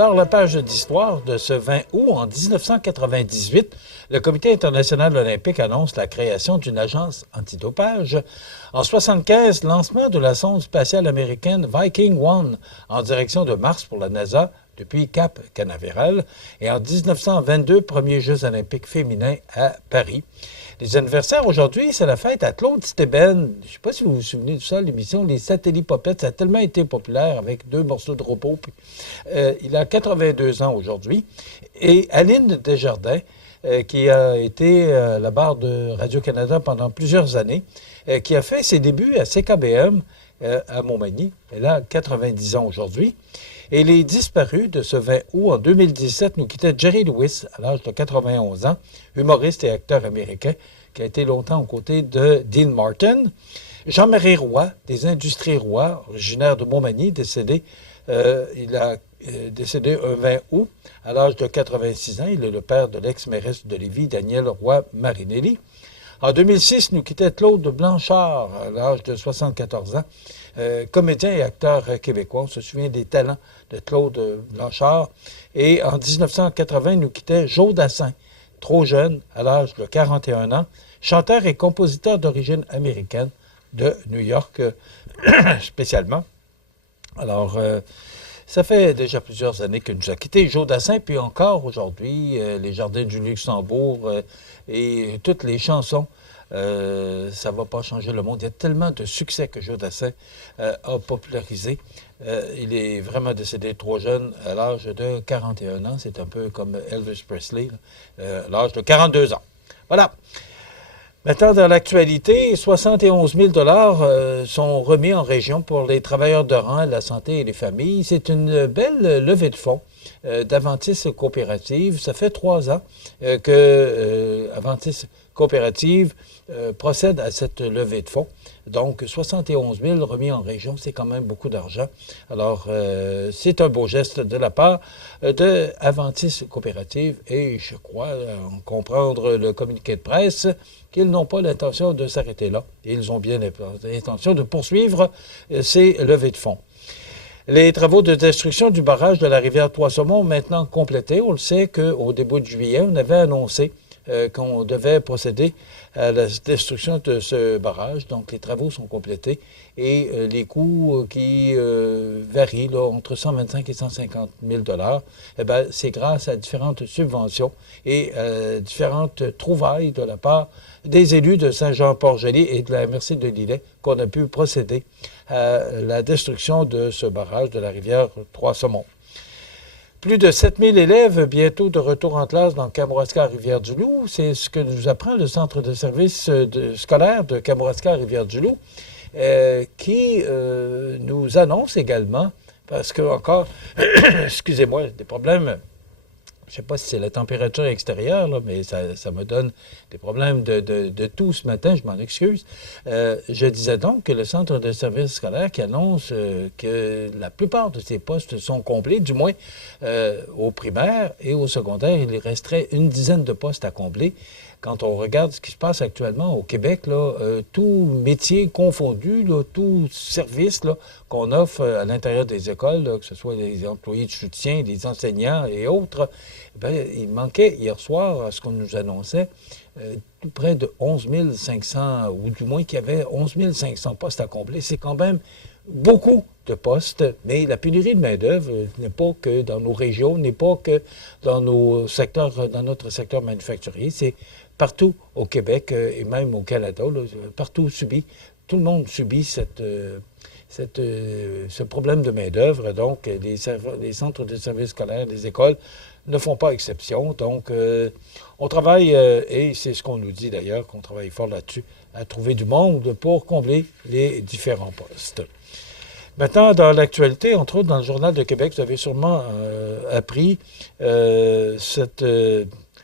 Alors, la page d'histoire de ce 20 août en 1998, le Comité international olympique annonce la création d'une agence antidopage. En 1975, lancement de la sonde spatiale américaine Viking 1 en direction de Mars pour la NASA depuis Cap Canaveral. Et en 1922, premiers Jeux olympiques féminins à Paris. Les anniversaires aujourd'hui, c'est la fête à Claude Steben. Je ne sais pas si vous vous souvenez de ça, l'émission Les Satellites Popettes, ça a tellement été populaire avec 2 morceaux de repos. Puis, il a 82 ans aujourd'hui. Et Aline Desjardins, qui a été à la barre de Radio-Canada pendant plusieurs années, qui a fait ses débuts à CKBM à Montmagny. Elle a 90 ans aujourd'hui. Et les disparus de ce 20 août en 2017 nous quittait Jerry Lewis à l'âge de 91 ans, humoriste et acteur américain qui a été longtemps aux côtés de Dean Martin. Jean-Marie Roy, des Industries Roy, originaire de Montmagny, décédé, il a décédé un 20 août à l'âge de 86 ans. Il est le père de l'ex-mairesse de Lévis, Danielle Roy-Marinelli. En 2006, nous quittait Claude Blanchard à l'âge de 74 ans, comédien et acteur québécois. On se souvient des talents de Claude Blanchard. Et en 1980, nous quittait Joe Dassin, trop jeune, à l'âge de 41 ans, chanteur et compositeur d'origine américaine de New York, spécialement. Alors, ça fait déjà plusieurs années que nous a quitté Joe Dassin, puis encore aujourd'hui, les Jardins du Luxembourg et toutes les chansons, ça ne va pas changer le monde. Il y a tellement de succès que Joe Dassin a popularisé. Il est vraiment décédé trop jeune, à l'âge de 41 ans. C'est un peu comme Elvis Presley, à l'âge de 42 ans. Voilà. Maintenant, dans l'actualité, 71 000 $ sont remis en région pour les travailleurs de rang, la santé et les familles. C'est une belle levée de fonds d'Aventis Coopérative. Ça fait 3 ans que Aventis Coopérative procède à cette levée de fonds. Donc, 71 000 remis en région, c'est quand même beaucoup d'argent. Alors, c'est un beau geste de la part de Aventis Coopérative et je crois en comprendre le communiqué de presse qu'ils n'ont pas l'intention de s'arrêter là. Ils ont bien l'intention de poursuivre ces levées de fonds. Les travaux de destruction du barrage de la rivière Trois-Saumons maintenant complétés. On le sait qu'au début de juillet, on avait annoncé qu'on devait procéder à la destruction de ce barrage. Donc, les travaux sont complétés et les coûts qui varient là, entre 125 et 150 000 $, eh bien, c'est grâce à différentes subventions et différentes trouvailles de la part des élus de Saint-Jean-Port-Joli et de la MRC de Lillet qu'on a pu procéder à la destruction de ce barrage de la rivière Trois-Saumons. Plus de 7000 élèves bientôt de retour en classe dans Kamouraska-Rivière-du-Loup. C'est ce que nous apprend le centre de service scolaire de Kamouraska-Rivière-du-Loup, qui nous annonce également, parce que encore, excusez-moi, des problèmes. Je ne sais pas si c'est la température extérieure, là, mais ça me donne des problèmes de toux ce matin, je m'en excuse. Je disais donc que le centre de service scolaire qui annonce que la plupart de ces postes sont complets, du moins au primaire et au secondaire, il resterait une dizaine de postes à combler. Quand on regarde ce qui se passe actuellement au Québec, là, tout métier confondu, là, tout service là, qu'on offre à l'intérieur des écoles, là, que ce soit les employés de soutien, les enseignants et autres, bien, il manquait hier soir, à ce qu'on nous annonçait, tout près de 11 500, ou du moins qu'il y avait 11 500 postes à combler. C'est quand même beaucoup de postes, mais la pénurie de main-d'œuvre n'est pas que dans nos régions, n'est pas que dans nos secteurs, dans notre secteur manufacturier, c'est partout au Québec et même au Canada, là, partout tout le monde subit ce problème de main-d'œuvre. Donc, les centres de services scolaires, les écoles ne font pas exception. Donc, on travaille, et c'est ce qu'on nous dit d'ailleurs, qu'on travaille fort là-dessus, à trouver du monde pour combler les différents postes. Maintenant, dans l'actualité, entre autres dans le Journal de Québec, vous avez sûrement appris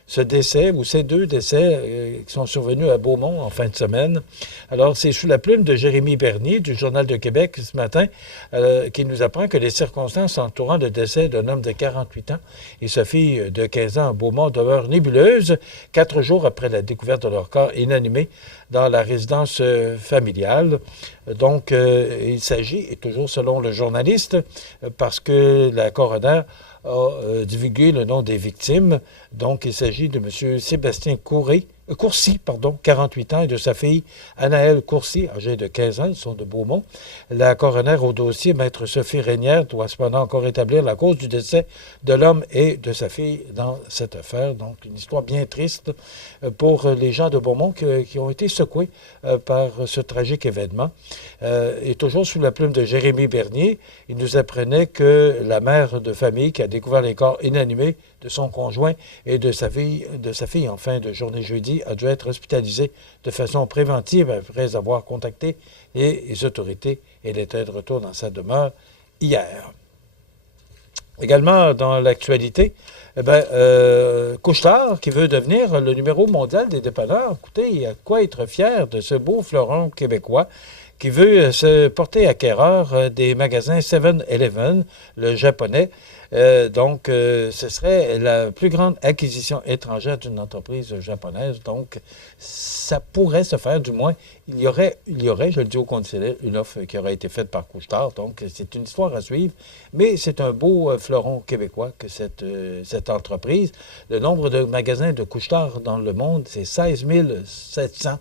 ce décès, ou ces 2 décès qui sont survenus à Beaumont en fin de semaine. Alors, c'est sous la plume de Jérémy Bernier du Journal de Québec ce matin qui nous apprend que les circonstances entourant le décès d'un homme de 48 ans et sa fille de 15 ans à Beaumont demeurent nébuleuses 4 jours après la découverte de leur corps inanimé dans la résidence familiale. Donc, il s'agit, et toujours selon le journaliste, parce que la coroner a divulgué le nom des victimes. Donc, il s'agit de M. Sébastien Courcy, 48 ans, et de sa fille Anaëlle Courcy, âgée de 15 ans. Ils sont de Beaumont. La coroner au dossier, maître Sophie Régnière, doit cependant encore établir la cause du décès de l'homme et de sa fille dans cette affaire. Donc, une histoire bien triste pour les gens de Beaumont qui ont été secoués par ce tragique événement. Et toujours sous la plume de Jérémy Bernier, il nous apprenait que la mère de famille qui a découvert les corps inanimés de son conjoint et de sa fille en fin de journée jeudi a dû être hospitalisée de façon préventive après avoir contacté les autorités. Elle était de retour dans sa demeure hier. Également dans l'actualité, Couche-Tard qui veut devenir le numéro mondial des dépanneurs. Écoutez, il y a de quoi être fier de ce beau fleuron québécois qui veut se porter acquéreur des magasins 7-Eleven, le japonais. Ce serait la plus grande acquisition étrangère d'une entreprise japonaise. Donc, ça pourrait se faire, du moins, il y aurait, je le dis au conditionnel, une offre qui aurait été faite par Couche-Tard. Donc, c'est une histoire à suivre, mais c'est un beau fleuron québécois que cette entreprise. Le nombre de magasins de Couche-Tard dans le monde, c'est 16 700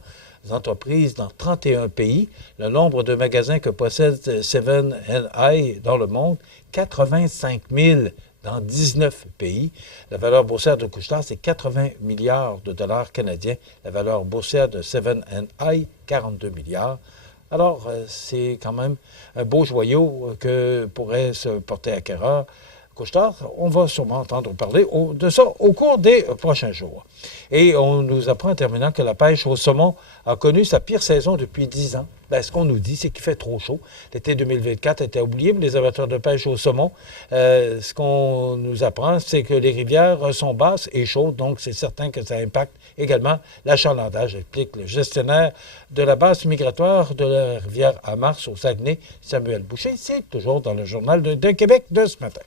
entreprises dans 31 pays. Le nombre de magasins que possède Seven & I dans le monde, 85 000 dans 19 pays. La valeur boursière de Couche-Tard, c'est 80 milliards de dollars canadiens. La valeur boursière de Seven & I, 42 milliards. Alors, c'est quand même un beau joyau que pourrait se porter acquéreur. Couche-Tard, on va sûrement entendre parler de ça au cours des prochains jours. Et on nous apprend en terminant que la pêche au saumon a connu sa pire saison depuis 10 ans. Ce qu'on nous dit, c'est qu'il fait trop chaud. L'été 2024 était oublié pour les amateurs de pêche au saumon. Ce qu'on nous apprend, c'est que les rivières sont basses et chaudes, donc c'est certain que ça impacte également l'achalandage, explique le gestionnaire de la base migratoire de la rivière à Mars au Saguenay, Samuel Boucher. C'est toujours dans le journal de Québec de ce matin.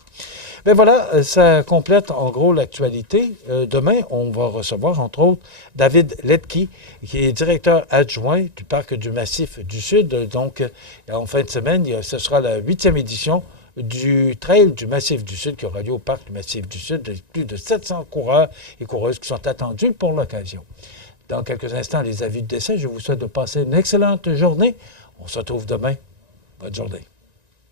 Mais voilà, ça complète en gros l'actualité. Demain, on va recevoir, entre autres, David Letke, qui est directeur adjoint du Parc du Massif du Sud. Donc, en fin de semaine, ce sera la 8e édition du Trail du Massif du Sud qui aura lieu au Parc du Massif du Sud. Plus de 700 coureurs et coureuses qui sont attendus pour l'occasion. Dans quelques instants, les avis de décès. Je vous souhaite de passer une excellente journée. On se retrouve demain. Bonne journée.